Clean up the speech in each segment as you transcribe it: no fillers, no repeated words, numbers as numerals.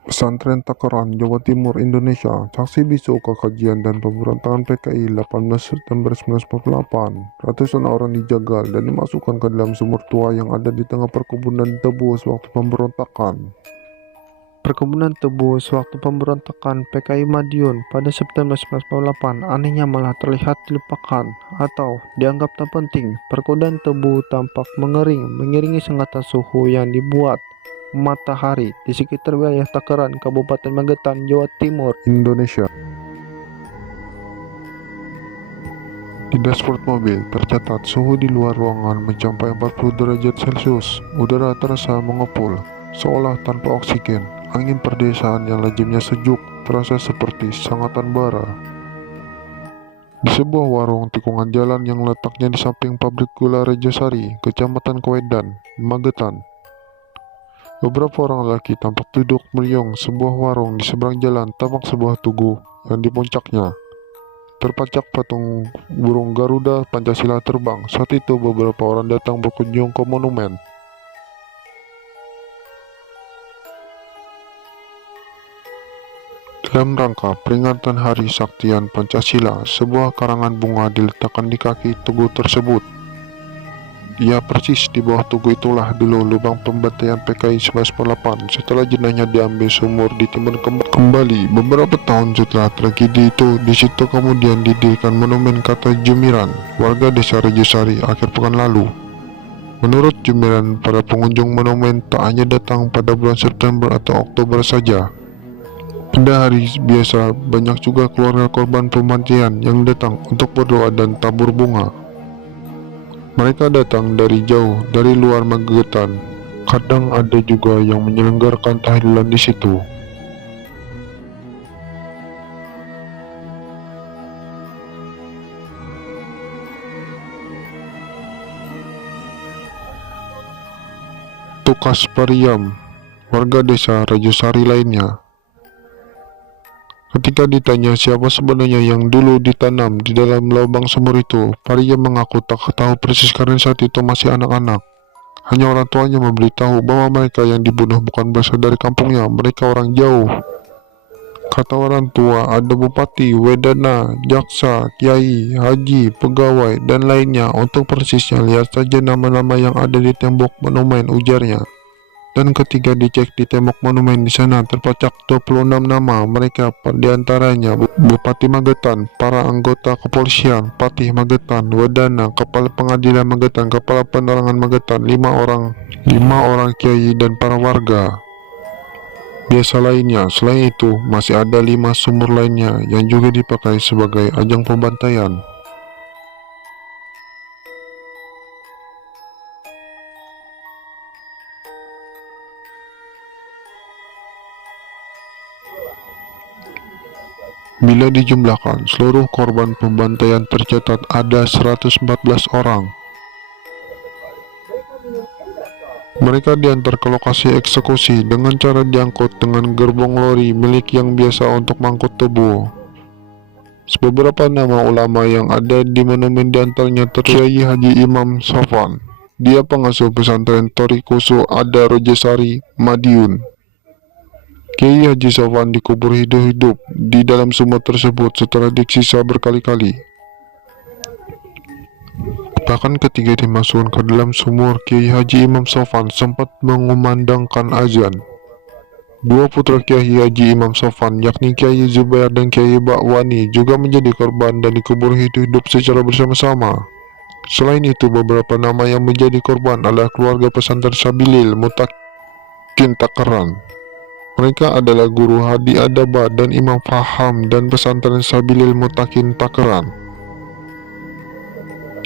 Pesantren Takaran, Jawa Timur, Indonesia. Saksi bisu kekajian dan pemberontakan PKI 18 September 1948. Ratusan orang dijagal dan dimasukkan ke dalam sumur tua yang ada di tengah perkebunan tebu sewaktu pemberontakan. Perkebunan tebu sewaktu pemberontakan PKI Madiun pada September 1948 anehnya malah terlihat dilupakan atau dianggap tak penting. Perkebunan tebu tampak mengering mengiringi sengatan suhu yang dibuat matahari di sekitar wilayah Takaran, Kabupaten Magetan, Jawa Timur, Indonesia. Di dashboard mobil tercatat suhu di luar ruangan mencapai 40 derajat Celcius. Udara terasa mengepul, seolah tanpa oksigen. Angin perdesaan yang lajimnya sejuk terasa seperti sangatan bara. Di sebuah warung tikungan jalan yang letaknya di samping pabrik gula Rejosari, Kecamatan Kwedan, Magetan, beberapa orang lelaki tampak duduk meriung sebuah warung di seberang jalan. Tampak sebuah tugu yang di puncaknya terpacak patung burung Garuda Pancasila terbang. Saat itu beberapa orang datang berkunjung ke monumen. Dalam rangka peringatan Hari Saktian Pancasila, sebuah karangan bunga diletakkan di kaki tugu tersebut. Ya, persis di bawah tugu itulah dulu lubang pembantaian PKI 1948 setelah jenazahnya diambil sumur ditimbun kembali. Beberapa tahun setelah tragedi itu, di situ kemudian didirikan monumen kata Jumiran, warga desa Rejosari akhir pekan lalu. Menurut Jumiran, para pengunjung monumen tak hanya datang pada bulan September atau Oktober saja. Pada hari biasa, banyak juga keluarga korban pembantaian yang datang untuk berdoa dan tabur bunga. Mereka datang dari jauh, dari luar Magetan. Kadang ada juga yang menyelenggarakan tahlilan di situ. Tukas Pariam, warga desa Rajosari lainnya. Ketika ditanya siapa sebenarnya yang dulu ditanam di dalam lubang sumur itu, Pariam mengaku tak tahu persis karena saat itu masih anak-anak. Hanya orang tuanya memberitahu bahwa mereka yang dibunuh bukan berasal dari kampungnya, mereka orang jauh. Kata orang tua, ada bupati, wedana, jaksa, kiai, haji, pegawai, dan lainnya. Untuk persisnya, lihat saja nama-nama yang ada di tembok monumen, ujarnya. Dan ketika dicek di tembok monumen, di sana terpacak 26 nama. Mereka diantaranya Bupati Magetan, para anggota kepolisian, Patih Magetan, Wedana, Kepala Pengadilan Magetan, Kepala Penerangan Magetan, 5 orang kiai dan para warga biasa lainnya. Selain itu, masih ada 5 sumur lainnya yang juga dipakai sebagai ajang pembantaian. Bila dijumlahkan, seluruh korban pembantaian tercatat ada 114 orang. Mereka diantar ke lokasi eksekusi dengan cara diangkut dengan gerbong lori milik yang biasa untuk mangkut tubuh. Beberapa nama ulama yang ada di monumen diantaranya Kiai Haji Imam Sofan. Dia pengasuh pesantren Torikusu Ada Rojosari, Madiun. Kiai Haji Sofan dikubur hidup-hidup di dalam sumur tersebut setelah disiksa berkali-kali. Bahkan ketika dimasukkan ke dalam sumur, Kiai Haji Imam Sofan sempat mengumandangkan azan. Dua putra Kiai Haji Imam Sofan, yakni Kiai Zubair dan Kiai Bakwani, juga menjadi korban dan dikubur hidup-hidup secara bersama-sama. Selain itu, beberapa nama yang menjadi korban adalah keluarga pesantren Sabilil Mutakin Takaran. Mereka adalah Guru Hadi Adaba dan Imam Faham dan pesantren Sabilil Mutakin Takaran.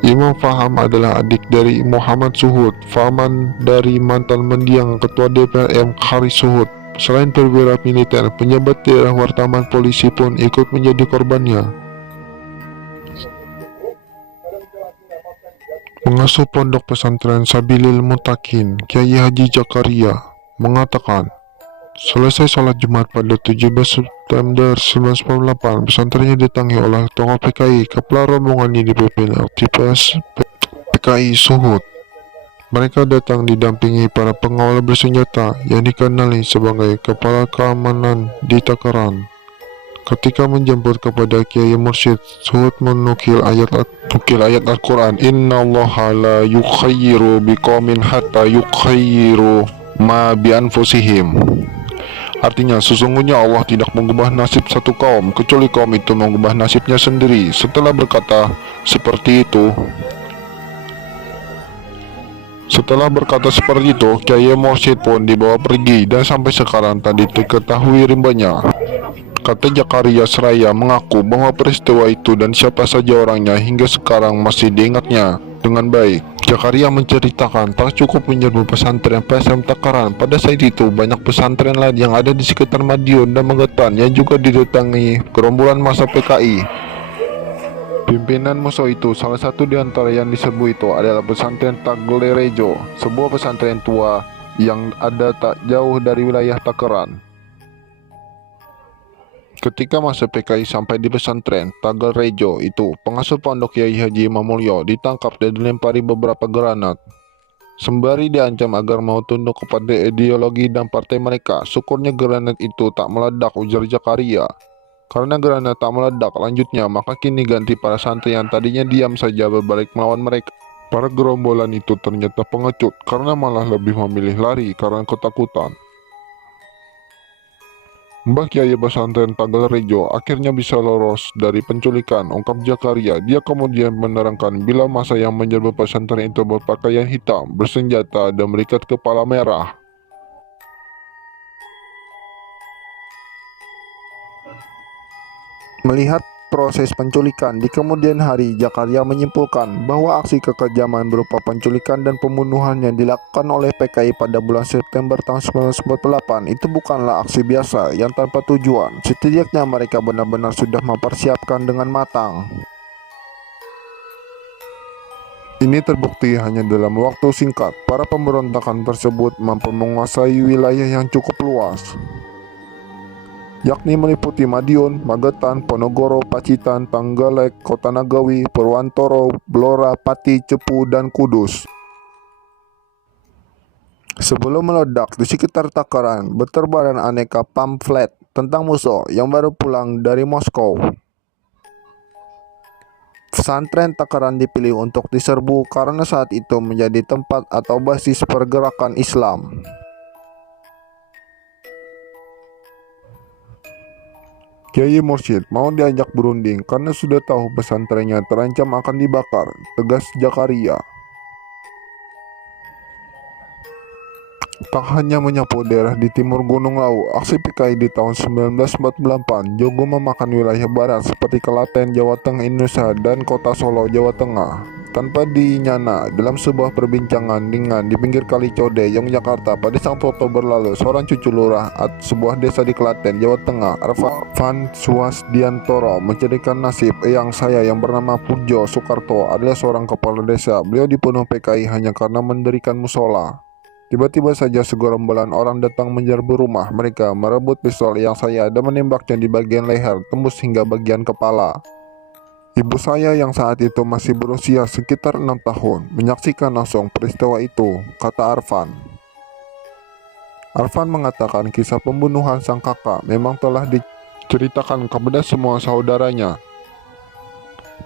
Imam Faham adalah adik dari Muhammad Suhud, paman dari mantan mendiang Ketua DPR M. Haris Suhud. Selain perwira militer, penjabat daerah, wartawan, polisi pun ikut menjadi korbannya. Pengasuh pondok pesantren Sabilil Mutakin, Kiai Haji Zakaria, mengatakan, selesai sholat Jumat pada 17 September 1998, pesantrennya didatangi oleh tokoh PKI. Kepala rombongan yang dipimpin aktivis PKI Suhud. Mereka datang didampingi para pengawal bersenjata yang dikenali sebagai kepala keamanan di Takaran. Ketika menjemput kepada Kiai Mursyid, Suhud menukil ayat Al-Quran, Innallaha la yukhayyiru biqaumin hatta yukhayyiru ma bi anfusihim. Artinya, sesungguhnya Allah tidak mengubah nasib satu kaum kecuali kaum itu mengubah nasibnya sendiri. Setelah berkata seperti itu, Kiai Mursyid pun dibawa pergi dan sampai sekarang tak diketahui rimbanya. Kata Jakaria Seraya mengaku bahwa peristiwa itu dan siapa saja orangnya hingga sekarang masih diingatnya dengan baik. Jakaria menceritakan tak cukup menyerbu pesantren PSM Takaran. Pada saat itu banyak pesantren lain yang ada di sekitar Madiun dan Magetan yang juga didatangi gerombolan massa PKI. Pimpinan musuh itu, salah satu di antara yang diserbu itu adalah pesantren Taglerejo, sebuah pesantren tua yang ada tak jauh dari wilayah Takaran. Ketika masa PKI sampai di pesantren Taglerejo itu, pengasuh pondok Kiai Haji Imam Mulyo ditangkap dan dilempari beberapa granat. Sembari diancam agar mau tunduk kepada ideologi dan partai mereka, syukurnya granat itu tak meledak, ujar Jakaria. Karena granat tak meledak lanjutnya, maka kini ganti para santri yang tadinya diam saja berbalik melawan mereka. Para gerombolan itu ternyata pengecut karena malah lebih memilih lari karena ketakutan. Mbah Kiai pesantren Taglerejo akhirnya bisa lolos dari penculikan, ungkap Jakaria. Dia kemudian menerangkan bila masa yang menyerbu pesantren itu berpakaian hitam, bersenjata, dan berikat kepala merah. Melihat proses penculikan di kemudian hari, Jakaria menyimpulkan bahwa aksi kekejaman berupa penculikan dan pembunuhan yang dilakukan oleh PKI pada bulan September tahun 1998 itu bukanlah aksi biasa yang tanpa tujuan. Setidaknya mereka benar-benar sudah mempersiapkan dengan matang. Ini terbukti hanya dalam waktu singkat. Para pemberontakan tersebut mampu menguasai wilayah yang cukup luas, yakni meliputi Madiun, Magetan, Ponorogo, Pacitan, Trenggalek, Kota Nagawi, Purwantoro, Blora, Pati, Cepu, dan Kudus. Sebelum meledak di sekitar Takaran, berterbaran aneka pamflet tentang musuh yang baru pulang dari Moskow. Pesantren Takaran dipilih untuk diserbu karena saat itu menjadi tempat atau basis pergerakan Islam. Kiai Mursyid mau diajak berunding karena sudah tahu pesantrennya terancam akan dibakar, tegas Jakaria. Tak hanya menyapu daerah di timur Gunung Lawu, aksi PKI di tahun 1948 juga memakan wilayah barat seperti Klaten, Jawa Tengah, Indonesia, dan kota Solo, Jawa Tengah. Tanpa dinyana, dalam sebuah perbincangan ringan di pinggir Kali Code, Yogyakarta pada 1 Oktober lalu, seorang cucu lurah sebuah desa di Klaten, Jawa Tengah, Arfan Suwasdiantoro, menceritakan nasib eyang saya yang bernama Pujo Soekarto adalah seorang kepala desa. Beliau dibunuh PKI hanya karena mendirikan musola. Tiba-tiba saja segerombolan orang datang menyerbu rumah mereka, merebut pistol eyang saya dan menembaknya di bagian leher, tembus hingga bagian kepala. Ibu saya yang saat itu masih berusia sekitar 6 tahun menyaksikan langsung peristiwa itu, kata Arfan. Arfan mengatakan kisah pembunuhan sang kakak memang telah diceritakan kepada semua saudaranya.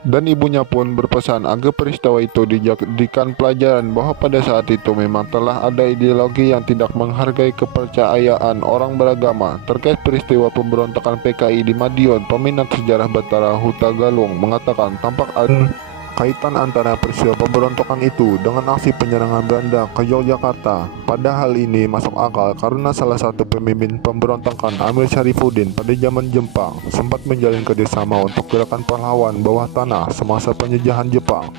Dan ibunya pun berpesan agar peristiwa itu dijadikan pelajaran bahwa pada saat itu memang telah ada ideologi yang tidak menghargai kepercayaan orang beragama. Terkait peristiwa pemberontakan PKI di Madiun, peminat sejarah Batara Hutagalung mengatakan tampak ada kaitan antara peristiwa pemberontakan itu dengan aksi penyerangan Belanda ke Yogyakarta. Padahal ini masuk akal karena salah satu pemimpin pemberontakan, Amir Syarifuddin, pada zaman Jepang sempat menjalin kerjasama untuk gerakan pahlawan bawah tanah semasa penjajahan Jepang.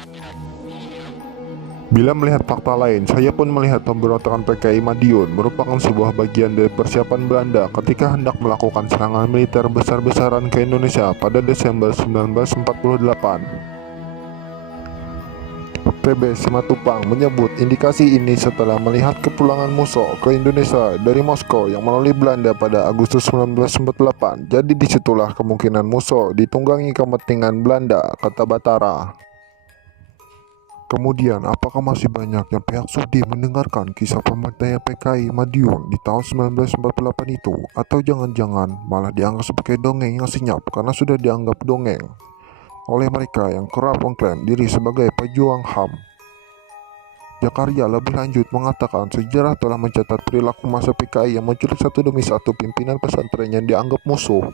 Bila melihat fakta lain, saya pun melihat pemberontakan PKI Madiun merupakan sebuah bagian dari persiapan Belanda ketika hendak melakukan serangan militer besar-besaran ke Indonesia pada Desember 1948. PB Simatupang menyebut indikasi ini setelah melihat kepulangan musuh ke Indonesia dari Moskow yang melalui Belanda pada Agustus 1948. Jadi disitulah kemungkinan musuh ditunggangi kepentingan Belanda, kata Batara. Kemudian, apakah masih banyak yang pihak Sudi mendengarkan kisah pembantaian PKI Madiun di tahun 1948 itu? Atau jangan-jangan malah dianggap sebagai dongeng yang senyap karena sudah dianggap dongeng oleh mereka yang kerap mengklaim diri sebagai pejuang HAM? Zakaria lebih lanjut mengatakan sejarah telah mencatat perilaku masa PKI yang menculik satu demi satu pimpinan pesantren yang dianggap musuh.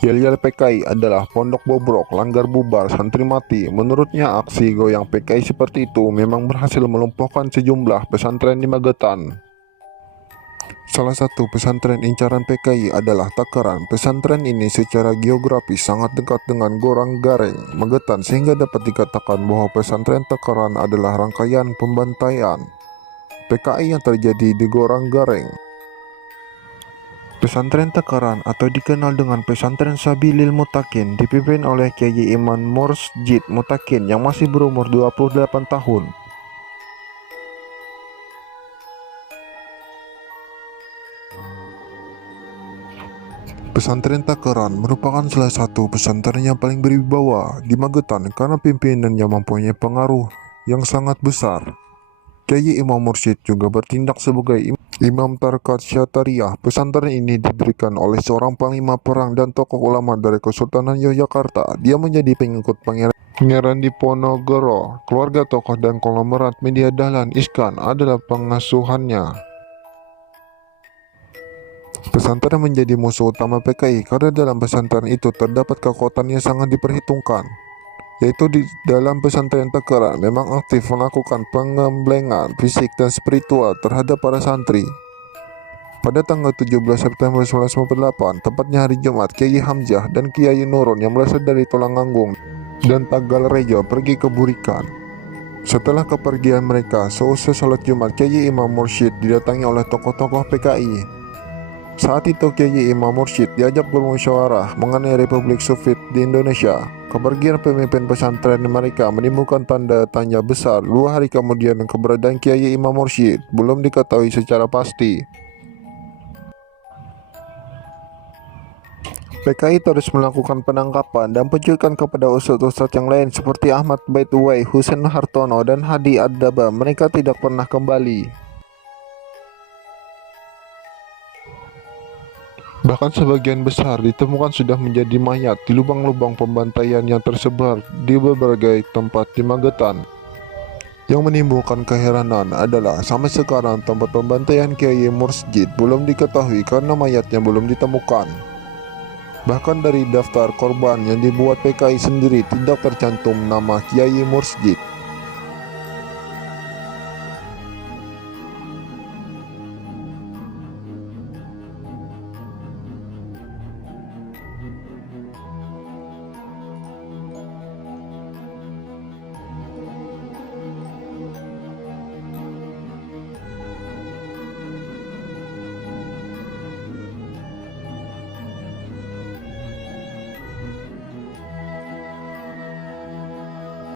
Yel-yel PKI adalah pondok bobrok, langgar bubar, santri mati. Menurutnya aksi goyang PKI seperti itu memang berhasil melumpuhkan sejumlah pesantren di Magetan. Salah satu pesantren incaran PKI adalah Takaran. Pesantren ini secara geografis sangat dekat dengan Gorang Gareng, Magetan, sehingga dapat dikatakan bahwa pesantren Takaran adalah rangkaian pembantaian PKI yang terjadi di Gorang Gareng. Pesantren Takaran atau dikenal dengan Pesantren Sabilil Mutakin dipimpin oleh Kiai Imam Mursyid Mutakin yang masih berumur 28 tahun. Pesantren Takaran merupakan salah satu pesantren yang paling berwibawa di Magetan karena pimpinannya mempunyai pengaruh yang sangat besar. Kiai Imam Mursyid juga bertindak sebagai Imam Tarkat Syatariah. Pesantren ini didirikan oleh seorang panglima perang dan tokoh ulama dari Kesultanan Yogyakarta. Dia menjadi pengikut Pangeran Diponegoro. Keluarga tokoh dan konglomerat media Dahlan Iskan adalah pengasuhannya. Pesantren menjadi musuh utama PKI karena dalam pesantren itu terdapat kekuatan yang sangat diperhitungkan, yaitu di dalam pesantren Takaran memang aktif melakukan pengemblengan fisik dan spiritual terhadap para santri. Pada tanggal 17 September 1998, tepatnya hari Jumat, Kiai Hamzah dan Kiai Nurun yang berasal dari Tulanganggung dan Tagal Rejo pergi ke Burikan. Setelah kepergian mereka, seusai sholat Jumat, Kiai Imam Mursyid didatangi oleh tokoh-tokoh PKI. Saat itu Kiai Imam Mursyid diajak bermusyawarah mengenai Republik Sufit di Indonesia. Kepergian pemimpin pesantren mereka menimbulkan tanda tanya besar. 2 hari kemudian keberadaan Kiai Imam Mursyid belum diketahui secara pasti. PKI terus melakukan penangkapan dan penculikan kepada ustadz-ustadz yang lain seperti Ahmad Baituwai, Husein Hartono, dan Hadi Ad-Daba. Mereka tidak pernah kembali. Bahkan sebagian besar ditemukan sudah menjadi mayat di lubang-lubang pembantaian yang tersebar di berbagai tempat di Magetan. Yang menimbulkan keheranan adalah sampai sekarang tempat pembantaian Kiai Mursyid belum diketahui karena mayatnya belum ditemukan. Bahkan dari daftar korban yang dibuat PKI sendiri tidak tercantum nama Kiai Mursyid.